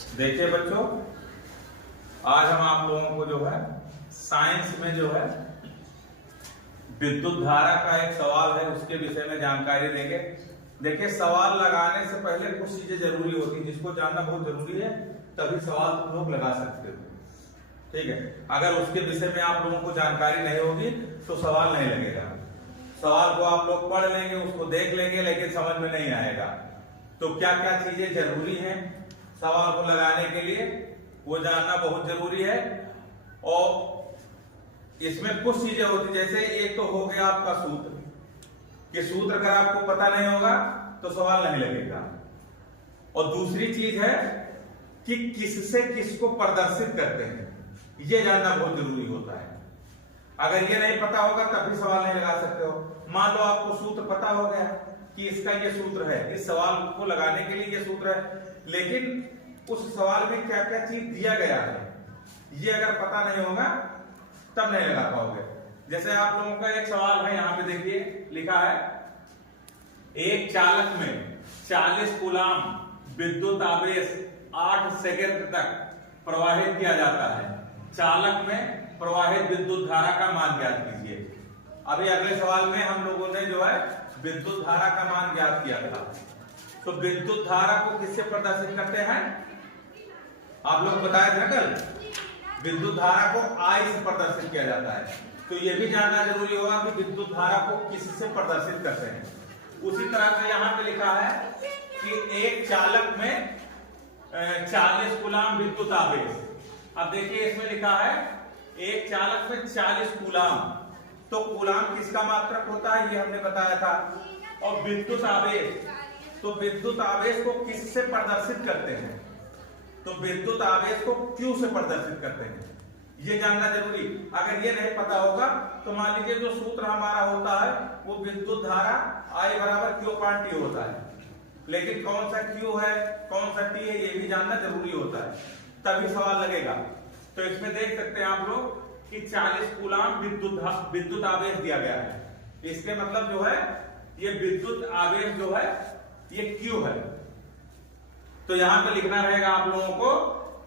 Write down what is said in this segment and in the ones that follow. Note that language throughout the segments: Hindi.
देखिए बच्चों, आज हम आप लोगों को जो है साइंस में जो है विद्युत धारा का एक सवाल है, उसके विषय में जानकारी देंगे। देखिए, सवाल लगाने से पहले कुछ चीजें जरूरी होती हैं जिसको जानना बहुत जरूरी है, तभी सवाल तुम लोग लगा सकते हो। ठीक है, अगर उसके विषय में आप लोगों को जानकारी नहीं होगी तो सवाल नहीं लगेगा। सवाल को आप लोग पढ़ लेंगे, उसको देख लेंगे, लेकिन समझ में नहीं आएगा। तो क्या क्या चीजें जरूरी हैं सवाल को लगाने के लिए, वो जानना बहुत जरूरी है। और इसमें कुछ चीजें होती, जैसे एक तो हो गया आपका सूत्र, कि सूत्र अगर आपको पता नहीं होगा तो सवाल नहीं लगेगा। और दूसरी चीज है कि किससे किसको प्रदर्शित करते हैं, ये जानना बहुत जरूरी होता है। अगर ये नहीं पता होगा तब भी सवाल नहीं लगा सकते हो। मान लो आपको सूत्र पता हो गया कि इसका ये सूत्र है, इस सवाल को लगाने के लिए ये सूत्र है, लेकिन उस सवाल में क्या क्या चीज दिया गया है ये अगर पता नहीं होगा तब नहीं लगा पाओगे। जैसे आप लोगों का एक सवाल है, यहां पे देखिए लिखा है, एक चालक में 40 कूलाम विद्युत आवेश 8 सेकंड तक प्रवाहित किया जाता है। चालक में प्रवाहित विद्युत धारा का मान ज्ञात कीजिए। अभी अगले सवाल में हम लोगों ने जो है विद्युत धारा का मान ज्ञात किया था। तो विद्युत धारा को किससे प्रदर्शित करते हैं, आप लोग बताए थे कल, विद्युत धारा को I से प्रदर्शित किया जाता है। तो यह भी जानना जरूरी होगा कि विद्युत धारा को किससे प्रदर्शित करते हैं। उसी तरह से यहाँ पे लिखा है कि एक चालक में 40 कूलाम विद्युत आवेश। अब देखिए इसमें लिखा है एक चालक में 40 कूलाम, तो कूलाम किसका मात्रक होता है ये हमने बताया था। और विद्युत आवेश, तो विद्युत आवेश को किससे प्रदर्शित करते हैं, तो विद्युत आवेश को Q से प्रदर्शित करते हैं, ये जानना जरूरी। अगर ये नहीं पता होगा तो मान लीजिए जो सूत्र हमारा होता है वो विद्युत धारा I बराबर Q अपान T होता है, लेकिन कौन सा Q है कौन सा T है ये भी जानना जरूरी होता है, तभी सवाल लगेगा। तो इसमें देख सकते हैं आप लोग कि 40 कूलाम विद्युत आवेश दिया गया है। इसके मतलब जो है ये विद्युत आवेश जो है ये Q है। तो यहां पे लिखना रहेगा आप लोगों को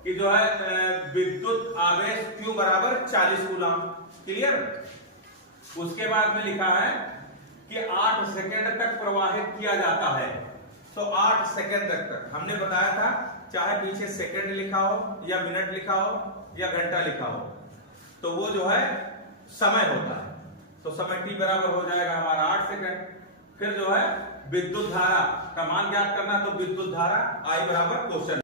कि जो है विद्युत आवेश Q बराबर 40 कूलाम। क्लियर। उसके बाद में लिखा है कि 8 सेकंड तक प्रवाहित किया जाता है। तो 8 सेकंड तक हमने बताया था, चाहे पीछे सेकंड लिखा हो या मिनट लिखा हो या घंटा लिखा हो, तो वो जो है समय होता है। तो समय T बराबर हो जाएगा हमारा 8 सेकंड। फिर जो है विद्युत धारा का मान ज्ञात करना, तो विद्युत धारा I बराबर क्वेश्चन